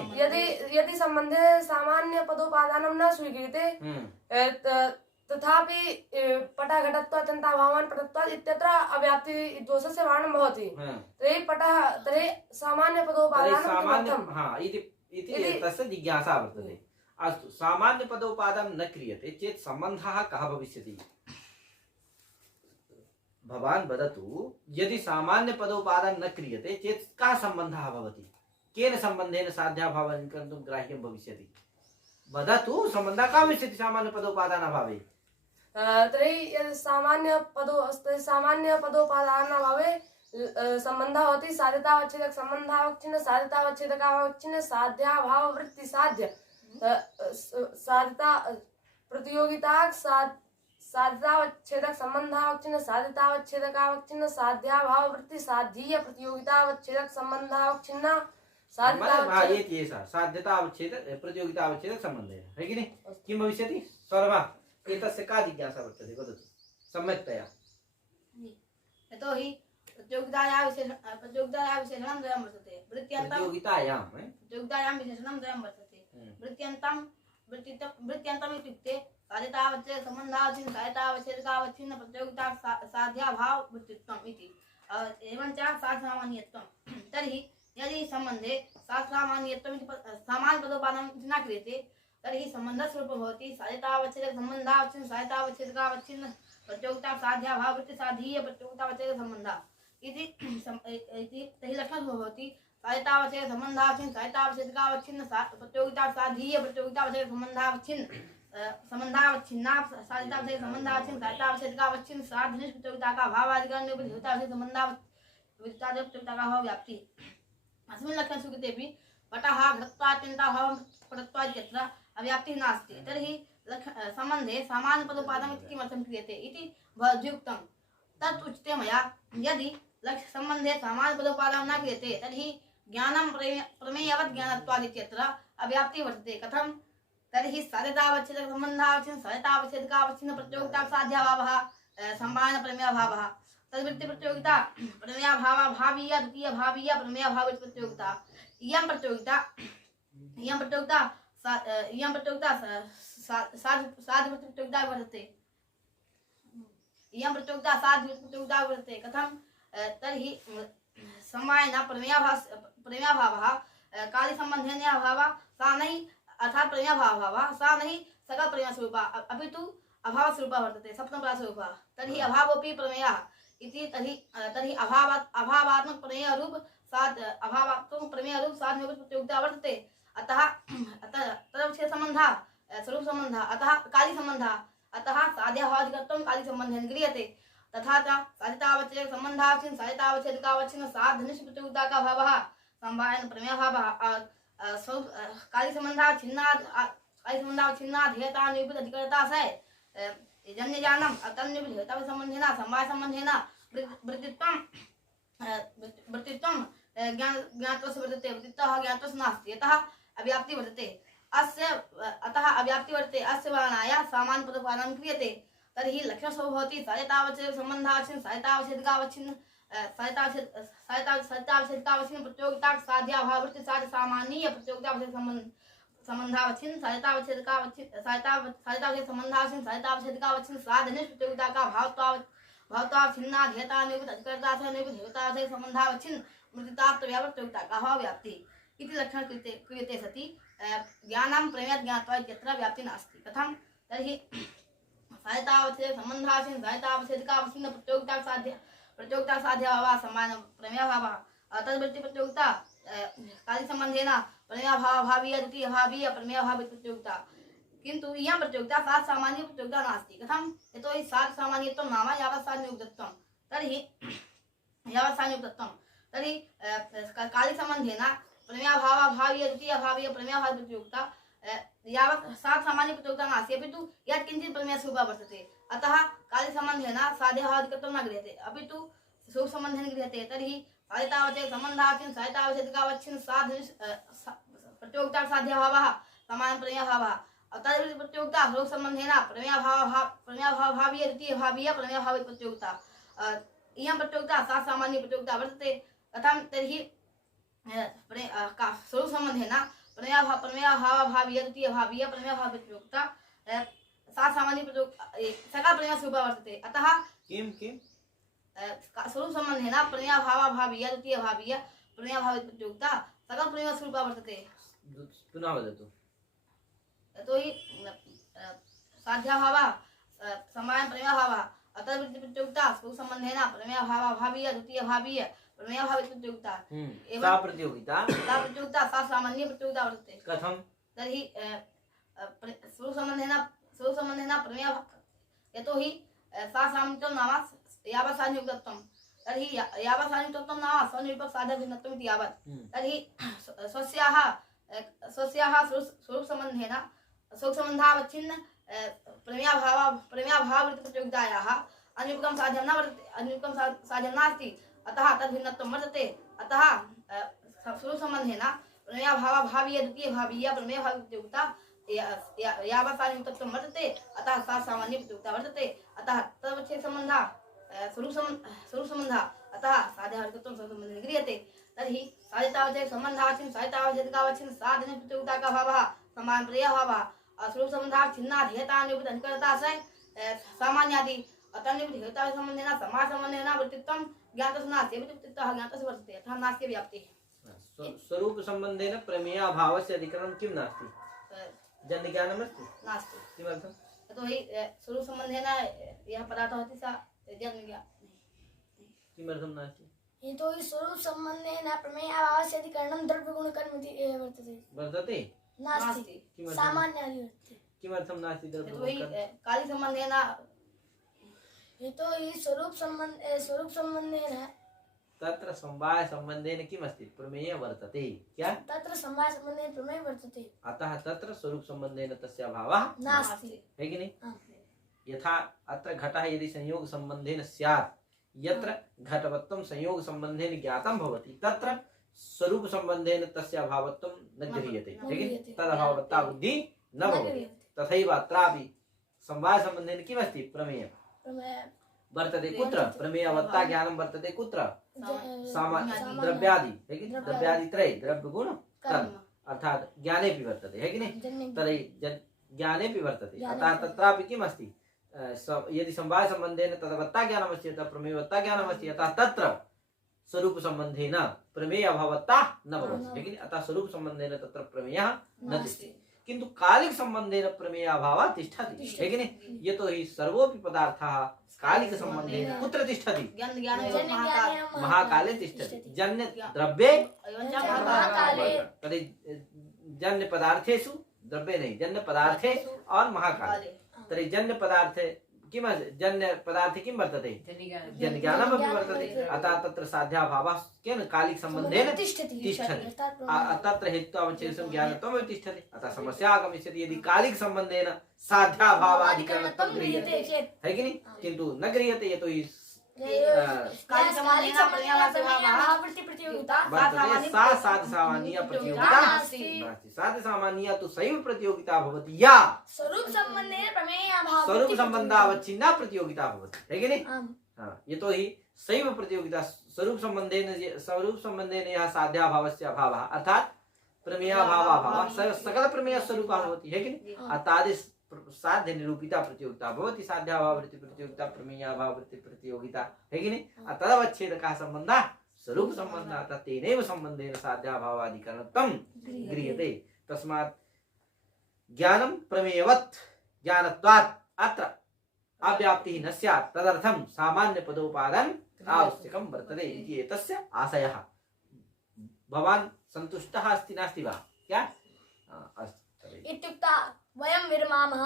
यदि संबंधे सामान्य पदोपादानं न स्वीक्रियते तथापि पटघटत्वात्यन्ताभावान् पटत्वात् इत्यत्र अव्याप्ति दोषस्य वारणं भवति तर्हि सामान्य पदोपादानं इति तस्य जिज्ञासा वर्तते अस्तु सामान्य पदोपादानं न क्रियते चेत् सम्बन्धः कः भविष्यति भवान् वदतु यदि सामान्य पदोपादानं न क्रियते चेत् कः सम्बन्धः भवति केन सम्बन्धेन साध्याभावं कर्तुं ग्राह्यं भविष्यति वदतु सम्बन्धः कः भविष्यति सामान्य पदोपादानाभावे तर्हि यदि सामान्य पदोपादानाभावे सम्बन्धः भवति साध्यतावच्छेदक सम्बन्धावच्छिन्न साध्यतावच्छेदकावच्छिन्न साध्याभाव वृत्ति साध्य साध्यता प्रतियोगिता साध्यतावच्छेदक संबंधावच्छिन्न साध्यतावच्छेदकावच्छिन्न साध्याभाव वृत्ति साध्यीय प्रतियोगितावच्छेदक संबंधावच्छिन्न साध्यतावच्छेद प्रतियोगितावच्छेदक संबंधेन है कि नहीं किं भविष्यति सौरभः एतस्य का जिज्ञासा वर्तते वदतु सम्यक्तया यतोहि प्रतियोगितायाः विशेषणं द्वयं वर्तते प्रतियोगितायां विशेषणं द्वयं वर्तते वृत्त्यन्तम् इत्युक्ते साध्यतावच्छेद सम्बन्धावच्छिन्न साध्यतावच्छेदकावच्छिन्न प्रतियोगिता साध्याभाव वृत्तित्वम् इति एवञ्च साध्यसामान्यत्वं तर्हि यदि सम्बन्धे साध्यसामान्यत्वम् इति सामान्यपदोपादानं न क्रियते तर्हि सम्बन्धस्वरूपो भवति साध्यतावच्छेदक सम्बन्धावच्छिन्न साध्यतावच्छेदकावच्छिन्न प्रतियोगिता साध्याभाव वृत्ति साधीय प्रतियोगितावच्छेदक सम्बन्धः इति तर्हि लक्षणं भवति साध्यतावच्छेदक सम्बन्धावच्छिन्न साध्यतावच्छेदकावच्छिन्न प्रतियोगिता साधीय प्रतियोगितावच्छेदक संबंधावच्छिन्ना साध्यतावच्छेदक संबंधावच्छिन्न साध्यतावच्छेदकावच्छिन्न साधनिष्ठ प्रतियोगिता का भावाधिकरण प्रतियोगितावच्छेदक प्रतियोगिता का भाव व्याप्ति अस्मिन् लक्षणे स्वीकृतेपि पटः घटत्वात्यन्ताभावं पटत्वादित्यत्र अव्याप्तिः नास्ति तर्हि सम्बन्धे सामान्यपदोपादानं किमर्थं क्रियते इति भवद्भिरुक्तं तत् उच्यते मया यदि सम्बन्धे सामान्यपदोपादानं न क्रियते तर्हि ज्ञानं प्रमेयवत् ज्ञानत्वादित्यत्र अव्याप्तिः वर्तते कथं तर्हि साध्यतावच्छेदक सम्बन्धावच्छिन्न साध्यतावच्छेदकावच्छिन्न प्रतियोगिता साध्याभावः सम्भावनप्रमेयभावः तद्वृत्ति प्रतियोगिता प्रमेयभावीय द्वितीय भावीय प्रमेयभाव प्रतियोगिता इयं प्रतियोगिता साध्यप्रतियोगिता वर्तते इयं प्रतियोगिता साध्यप्रतियोगिता वर्तते कथं तर्हि समयेन प्रमेयभावः कालिसम्बन्धेन अभावः सा नहि अर्थात् प्रमेयभावः सा नहि सकलप्रमेयस्वरूपा अपि तु अभावस्वरूपः वर्तते सप्तमपरार्थरूपः तर्हि अभावोऽपि प्रमेयः इति तर्हि अभावात्मक प्रमेयरूप अभावात्मक प्रमेयरूप साधनयोगस्य प्रतियोगिता वर्तते अतः तदवच्छेद सम्बन्धः स्वरूप संबंध अतः काली संबंध अतः साध्याभावादिकत्वं काली संबंधेन गृह्यते तथा च साधितावच्छेद संबंधावच्छिन्न साधितावच्छेदकावच्छिन्न साधनस्य प्रतियोगिता का भावः समवायन प्रमेय भावः काली संबंधावच्छिन्ना ध्येयता निरूपित अधिकरता से जन्यजानम अतन्य ध्येयता संबंधेन समवाय संबंधेन वृत्तित्वं ज्ञातस्य वर्तते वृत्तित्वः ज्ञातस्य नास्ति यतः अव्याप्ति वर्तते अतः अव्याप्ति वर्तते अस्य वर्णाय सामान्य पदपालनं क्रियते तर्हि लक्षणो भवति साध्यतावच्छेद संबंधावच्छिन्न साध्यतावच्छेदकावच्छिन्न साध्यतावच्छेदकावच्छिन्न प्रतियोगिता साध्याभाववृत्ति साध्य सामान्य प्रतियोगितावच्छेद संबंधावच्छिन्न साध्यतावच्छेद संबंधावच्छिन्न साध्यतावच्छेदकावच्छिन्न साधनिष्ठ प्रतियोगिता का भावत्वावच्छिन्ना ध्येयता निरूपित अधिकरता से निरूपित ध्येयता संबंधावच्छिन्न मृतितात्व व्यावर्तयोगिता का भाव व्याप्ति इति लक्षण क्रियते सति ज्ञानं प्रमेयात् ज्ञात्वा इत्यत्र व्याप्ति नास्ति कथं तर्हि साध्यतावच्छेद संबंधावच्छिन्न साध्यतावच्छेदकावच्छिन्न प्रतियोगिता साध्यभावः समान प्रमेयभावः तद्वृत्ति प्रतियोगिता काली संबंधेन प्रमेयभावभावीय द्वितीयभावीय प्रमेयभावी प्रतियोगिता किन्तु इयं प्रतियोगिता सात् सामान्य प्रतियोगिता नास्ति कथं यतोहि सात् सामान्यत्वं नाम यावत् सान्नियुक्तत्वं तर्हि यावत् सान्नियुक्तत्वं तर्हि काली संबंधेन प्रमेयभावभावीय द्वितीयभावीय प्रमेयभावी प्रतियोगिता यावत् सात् सामान्य प्रतियोगिता नास्ति अपितु यत् किञ्चित् प्रमेयस्वरूपः वर्तते अतः काली संबंधेन साध्यभावादिकत्वं न गृह्यते अपितु स्वरूप संबंधेन गृह्यते तर्हि साध्यतावच्छेद संबंधावच्छिन्न साध्यतावच्छेदकावच्छिन्न प्रतियोगिता साध्यभावः समान प्रमेयभावः तद् प्रतियोगिता स्वरूप संबंधेन प्रमेयभावभावीय द्वितीयभावीय प्रमेयभावी प्रतियोगिता इयं प्रतियोगिता सात् सामान्य प्रतियोगिता वर्तते कथं तर्हि स्वरूप संबंधेन प्रमेयभावभावीय द्वितीयभावीय प्रमेयभावी प्रतियोगिता सात् सामान्य प्रतियोगिता सकल प्रमेयस्वरूपः वर्तते अतः किं स्वरूप संबंधेन प्रमेयभावभावीय द्वितीयभावीय प्रमेयभावी प्रतियोगिता सकल प्रमेयस्वरूपः वर्तते पुनः वदतु यतोहि साध्याभावः समान प्रमेयभावः अतः प्रतियोगिता स्वरूप संबंधेन प्रमेयभावभावीय द्वितीयभावीय प्रमेयभावी प्रतियोगिता सा प्रतियोगिता सा सामान्य प्रतियोगिता वर्तते कथं तर्हि स्वरूप संबंधेन प्रमेय यतोहि सा सामान्यत्वं नाम यावत् सान्नियुक्तत्वं तर्हि यावत् सान्नियुक्तत्वं नाम स्वनिरूपक साध्यभिन्नत्वम् इति यावत् तर्हि स्वस्याः स्वरूप संबंधावच्छिन्न प्रमेयभाववृत्ति प्रतियोगितायाः अनिरूपकं साध्यं न वर्तते अनिरूपकं साध्यं नास्ति अतः तद्भिन्नत्वं वर्तते अतः स्वरूप संबंधेन प्रमेयभावभावीय द्वितीयभावीय प्रमेयभावी प्रतियोगिता यावत् सान्नियुक्तत्वं वर्तते अतः सा सामान्य प्रतियोगिता वर्तते अतः तदवच्छेद सम्बन्धः स्वरूप संबंधः अतः साध्यभावत्वं स्वरूप संबंधेन गृह्यते तर्हि साध्यतावच्छेद संबंधावच्छिन्न साध्यतावच्छेदकावच्छिन्न साधन प्रतियोगिता का भावः समान प्रमेयभावः स्वरूप संबंधावच्छिन्ना ध्येयता निरूपित अधिकरता से सामान्यादि अतन्निरूपित ध्येयता संबंधेन समास संबंधेन वृत्तित्वं ज्ञातस्य नास्ति वृत्तित्वः ज्ञातस्य वर्तते अतः नास्ति व्याप्तिः स्वरूप संबंधेन प्रमेयाभावस्य अधिकरणं किं नास्ति जन्यज्ञानमस्ति नास्ति किमर्थं यतोहि स्वरूप संबंधेन यः पदार्थः अस्ति सा जन्यज्ञानं किमर्थं नास्ति यतोहि स्वरूप संबंधेन प्रमेयाभावस्य अधिकरणं द्रव्यगुणकर्मति वर्तते नास्ति किमर्थं सामान्यादि वर्तते किमर्थं नास्ति यतोहि द्रव्यगुणकर्म काली संबंधेन यतोहि स्वरूप संबंधेन तत्र समवाय संबंधेन किम् अस्ति प्रमेय वर्तते क्या तत्र समवाय संबंधेन प्रमेय वर्तते अतः तत्र स्वरूप संबंधेन तस्य अभावः नास्ति है कि नहीं हाँ। यथा अत्र घटः यदि संयोग संबंधेन स्यात् यत्र घटवत्वं संयोग संबंधेन ज्ञातं भवति तत्र स्वरूप संबंधेन तस्य अभावत्वं न गृह्यते है कि तदभावत्ता बुद्धि न भवति तथैव अत्रापि समवाय संबंधेन किमस्ति प्रमेय वर्तते कुत्र प्रमेयवत्ता ज्ञानं वर्तते कुत्र द्रव्यादि है कि द्रव्यादि त्रय द्रव्य गुण कर्म अर्थात ज्ञानेपि वर्तते है कि नहीं तर्हि ज्ञानेपि वर्तते अतः तत्रापि किम् अस्ति यदि समवाय संबंधेन तदवत्ता ज्ञानमस्ति अतः प्रमेयवत्ता ज्ञानमस्ति अतः तत्र स्वरूप संबंधेन प्रमेय अभावत्ता न भवति है कि अतः स्वरूप संबंधेन तत्र प्रमेयः न तिष्ठति किंतु कालिक संबंधेन प्रमेय अभावः तिष्ठति है कि नहीं। यतो हि सर्वोऽपि पदार्थः कालिक संबंधेन कुत्र तिष्ठति ज्ञान ज्ञान जन्य महाकाल ज्ञाने महाकाले तिष्ठति जन्य द्रव्ये एवं च महाकाले तर्हि जन्य पदार्थेषु द्रव्ये नहीं जन्य पदार्थे और महाकाले तर्हि जन्य पदार्थे किम जन्य पदार्थे किं वर्तते जन्य ज्ञानमपि वर्तते अतः तत्र साध्याभावः केन कालिक सम्बन्धेन तिष्ठति तत्र हेत्वावच्छेदं ज्ञानत्वमेव तिष्ठति अतः समस्या आगमिष्यति यदि कालिक सम्बन्धेन साध्याभावाधिकरणत्वं गृह्यते है कि नहीं किन्तु न गृह्यते यतो हि वर्तते सा साधसामान्या प्रतियोगिता नास्ति साधसामान्या तु सैव प्रतियोगिता भवति या स्वरूप संबंधेन प्रमेय स्वरूप संबंधावच्छिन्ना प्रतियोगिता भवति है कि नहीं यतो हि सैव प्रतियोगिता स्वरूप संबंधेन यः साध्याभावस्य अभावः अर्थात् प्रमेयाभावाभावः सकल प्रमेय स्वरूपः भवति है कि नहीं तादृश साध्य निरूपिता प्रतियोगिता भवति साध्याभाववृत्ति प्रतियोगिता प्रमेयाभाववृत्ति प्रतियोगिता है कि नहीं तदवच्छेदकः सम्बन्धः स्वरूप सम्बन्धः तेनैव सम्बन्धेन साध्याभावादिकरणत्वं गृह्यते तस्मात् ज्ञानं प्रमेयवत् ज्ञानत्वात् अत्र अव्याप्तिः न स्यात् तदर्थं सामान्यपदोपादानम् आवश्यकं वर्तते इति एतस्य आशयः। भवान् सन्तुष्टः अस्ति नास्ति वा क्या अस्तु इत्युक्ता वयं विरमामः।